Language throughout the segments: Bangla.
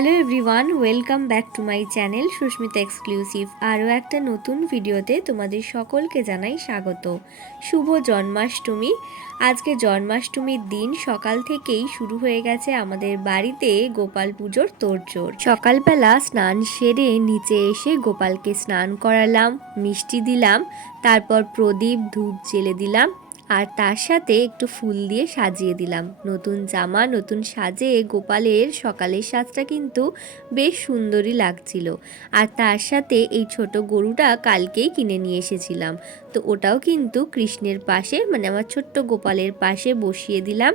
Hello everyone, welcome back to my channel Susmita exclusive. আরও একটা নতুন ভিডিওতে তোমাদের সকলকে জানাই স্বাগত। শুভ জন্মাষ্টমী। আজকে জন্মাষ্টমীর দিন সকাল থেকেই শুরু হয়ে গেছে আমাদের বাড়িতে গোপাল পুজোর তোড়জোড়। সকালবেলা স্নান সেরে নিচে এসে গোপালকে স্নান করালাম, মিষ্টি দিলাম, তারপর প্রদীপ ধূপ জ্বেলে দিলাম, আর তার সাথে একটু ফুল দিয়ে সাজিয়ে দিলাম। নতুন জামা নতুন সাজে গোপালের সকালের সাজটা কিন্তু বেশ সুন্দরই লাগছিল। আর তার সাথে এই ছোট গরুটা কালকেই কিনে নিয়ে এসেছিলাম, তো ওটাও কিন্তু কৃষ্ণের পাশে মানে আমার ছোট্ট গোপালের পাশে বসিয়ে দিলাম।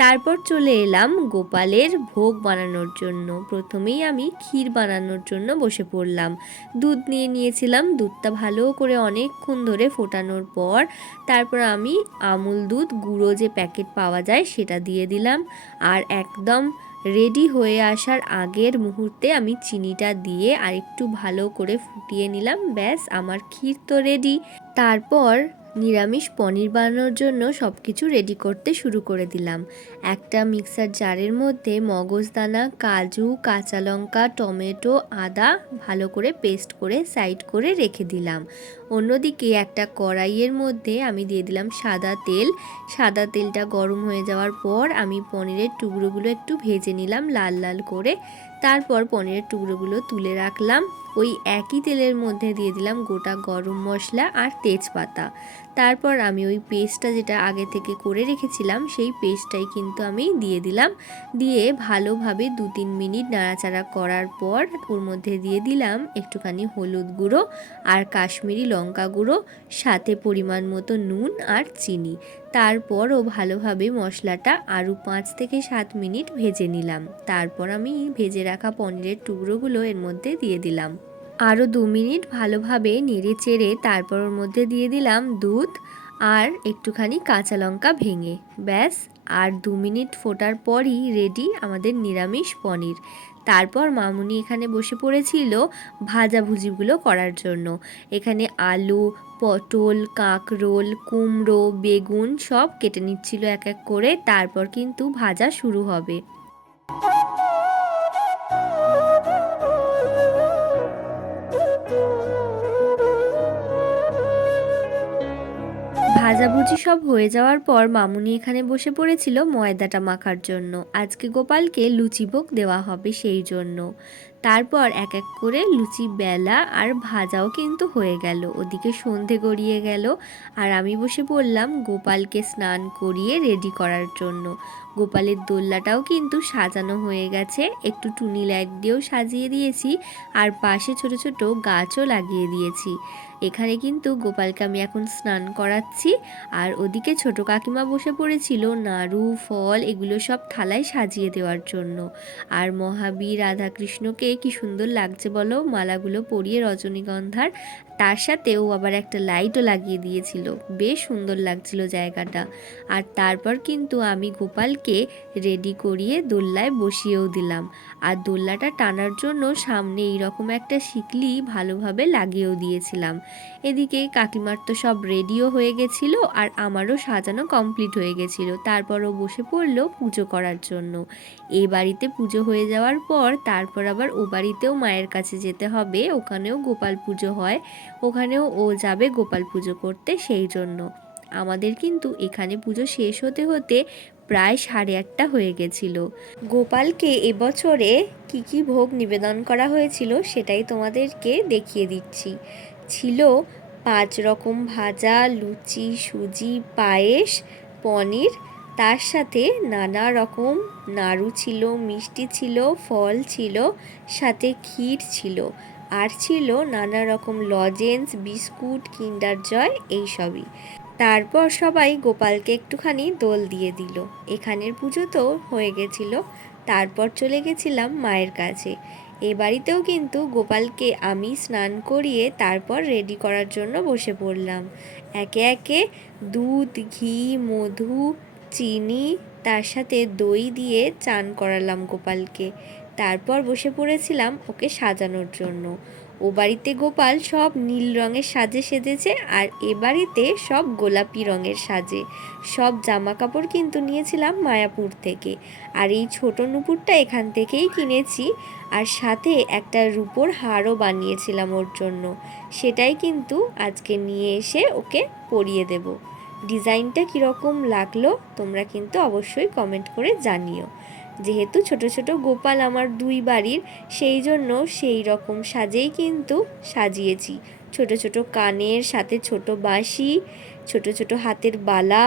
তারপর চলে এলাম গোপালের ভোগ বানানোর জন্য। প্রথমেই আমি ক্ষীর বানানোর জন্য বসে পড়লাম। দুধ নিয়ে নিয়েছিলাম, দুধটা ভালো করে অনেকক্ষণ ধরে ফোটানোর পর তারপর আমি আমুল দুধ গুঁড়ো যে প্যাকেট পাওয়া যায় সেটা দিয়ে দিলাম। আর একদম রেডি হয়ে আসার আগের মুহূর্তে আমি চিনিটা দিয়ে আর একটু ভালো করে ফুটিয়ে নিলাম। ব্যাস, আমার ক্ষীর তো রেডি। তারপর নিরামিষ পনির বানানোর জন্য সব কিছু রেডি করতে শুরু করে দিলাম। একটা মিক্সার জারের মধ্যে মগজদানা, কাজু, কাঁচা লঙ্কা, টমেটো, আদা ভালো করে পেস্ট করে সাইড করে রেখে দিলাম। অন্যদিকে একটা কড়াইয়ের মধ্যে আমি দিয়ে দিলাম সাদা তেল। সাদা তেলটা গরম হয়ে যাওয়ার পর আমি পনিরের টুকরোগুলো একটু ভেজে নিলাম লাল লাল করে। তারপর পনিরের টুকরোগুলো তুলে রাখলাম। ওই একই তেলের মধ্যে দিয়ে দিলাম গোটা গরম মশলা আর তেজপাতা। তারপর আমি ওই পেস্টটা যেটা আগে থেকে করে রেখেছিলাম সেই পেস্টটাই কিন্তু আমি দিয়ে দিলাম। দিয়ে ভালোভাবে 2-3 মিনিট নাড়াচাড়া করার পর ওর মধ্যে দিয়ে দিলাম একটুখানি হলুদ গুঁড়ো আর কাশ্মীরি লঙ্কা গুঁড়ো, সাথে পরিমাণ মতো নুন আর চিনি। তারপরও ভালোভাবে মশলাটা আরও 5-7 মিনিট ভেজে নিলাম। তারপর আমি ভেজে রাখা পনিরের টুকরোগুলো এর মধ্যে দিয়ে দিলাম। আরও 2 মিনিট ভালোভাবে নেড়ে চেড়ে তারপর ওর মধ্যে দিয়ে দিলাম দুধ আর একটুখানি কাঁচা লঙ্কা ভেঙে। ব্যাস, আর 2 মিনিট ফোটার পরই রেডি আমাদের নিরামিষ পনির। তারপর মামুনি এখানে বসে পড়েছিল ভাজাভুজিগুলো করার জন্য। এখানে আলু, পটল, কাঁকরোল, কুমড়ো, বেগুন সব কেটে নিচ্ছিল এক এক করে। তারপর কিন্তু ভাজা শুরু হবে। ভাজাভুজি সব হয়ে যাওয়ার পর মামুনি এখানে বসে পড়েছিল ময়দাটা মাখার জন্য। আজকে গোপালকে লুচি ভোগ দেওয়া হবে সেই জন্য। তারপর এক এক করে লুচি বেলা আর ভাজাও কিন্তু হয়ে গেল। ওদিকে সন্ধে গড়িয়ে গেল আর আমি বসে পড়লাম গোপালকে স্নান করিয়ে রেডি করার জন্য। গোপালের দোলনাটাও কিন্তু সাজানো হয়ে গেছে, একটু টুনি লাইট দিয়েও সাজিয়ে দিয়েছি আর পাশে ছোট ছোট গাছও লাগিয়ে দিয়েছি। এখানে কিন্তু গোপালকে আমি এখন স্নান করাচ্ছি। আর ওদিকে ছোট কাকিমা বসে পড়েছিল নাড়ু, ফল এগুলো সব থালায় সাজিয়ে দেওয়ার জন্য। আর মহাবীর রাধাকৃষ্ণকে কি সুন্দর লাগছে বলো, মালাগুলো পরিয়ে রজনীগন্ধার। তার সাথে ও আবার একটা লাইটও লাগিয়ে দিয়েছিল, বেশ সুন্দর লাগছিল জায়গাটা। আর তারপর কিন্তু আমি গোপালকে রেডি করিয়ে দোলনায় বসিয়েও দিলাম। আর দোলনাটা টানার জন্য সামনে এইরকম একটা শিকলি ভালোভাবে লাগিয়েও দিয়েছিলাম। এদিকে কাকিমার তো সব রেডিও হয়ে গেছিলো আর আমারও সাজানো কমপ্লিট হয়ে গেছিলো। তারপরও বসে পড়লো পুজো করার জন্য। এই বাড়িতে পুজো হয়ে যাওয়ার পর তারপর আবার ও বাড়িতেও মায়ের কাছে যেতে হবে, ওখানেও গোপাল পুজো হয়, ওখানেও ও যাবে গোপাল পুজো করতে। সেই জন্য আমাদের কিন্তু এখানে পুজো শেষ হতে হতে প্রায় 8:30 হয়ে গেছিল। গোপালকে এবছরে কি কি ভোগ নিবেদন করা হয়েছিল সেটাই তোমাদেরকে দেখিয়ে দিচ্ছি। ছিল 5 রকম ভাজা, লুচি, সুজি, পায়েস, পনির, তার সাথে নানা রকম নাড়ু ছিল, মিষ্টি ছিল, ফল ছিল, সাথে ক্ষীর ছিল, আর ছিল নানা রকম লজেন্স, বিস্কুট, কিন্ডার জয় এইসবই। তারপর সবাই গোপালকে একটুখানি দোল দিয়ে দিল। এখানের পুজো তো হয়ে গেছিল। তারপর চলে গেছিলাম মায়ের কাছে। এ বাড়িতেও কিন্তু গোপালকে আমি স্নান করিয়ে তারপর রেডি করার জন্য বসে পড়লাম। একে একে দুধ, ঘি, মধু, চিনি, তার সাথে দই দিয়ে চান করালাম গোপালকে। তারপর বসে পড়েছিলাম ওকে সাজানোর জন্য। ও বাড়িতে গোপাল সব নীল রঙের সাজে সেজেছে, আর এ বাড়িতে সব গোলাপি রঙের সাজে। সব জামা কাপড় কিন্তু নিয়েছিলাম মায়াপুর থেকে, আর এই ছোট নুপুরটা এখান থেকেই কিনেছি। আর সাথে একটা রূপোর হারও বানিয়েছিলাম ওর জন্য, সেটাই কিন্তু আজকে নিয়ে এসে ওকে পরিয়ে দেব। ডিজাইনটা কীরকম লাগলো তোমরা কিন্তু অবশ্যই কমেন্ট করে জানিও। যেহেতু ছোট ছোট গোপাল আমার দুই বাড়ির, সেই জন্য সেই রকম সাজেই কিন্তু সাজিয়েছি। ছোট ছোট কানের সাথে ছোট বাঁশি, ছোট ছোট হাতের বালা,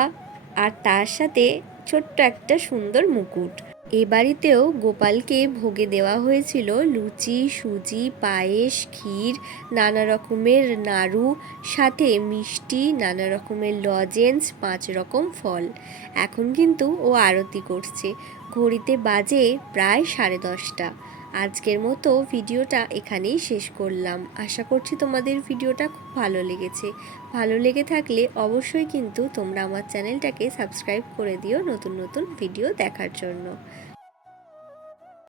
আর তার সাথে ছোট্ট একটা সুন্দর মুকুট। এ বাড়িতেও গোপালকে ভোগে দেওয়া হয়েছিল লুচি, সুজি, পায়েস, ক্ষীর, নানা রকমের নাড়ু, সাথে মিষ্টি, নানা রকমের লজেন্স, 5 রকম ফল। এখন কিন্তু ও আরতি করছে। ঘড়িতে বাজে প্রায় 10:30। আজকের মতো ভিডিওটা এখানেই শেষ করলাম। আশা করছি তোমাদের ভিডিওটা খুব ভালো লেগেছে। ভালো লেগে থাকলে অবশ্যই কিন্তু তোমরা আমার চ্যানেলটাকে সাবস্ক্রাইব করে দিও নতুন নতুন ভিডিও দেখার জন্য।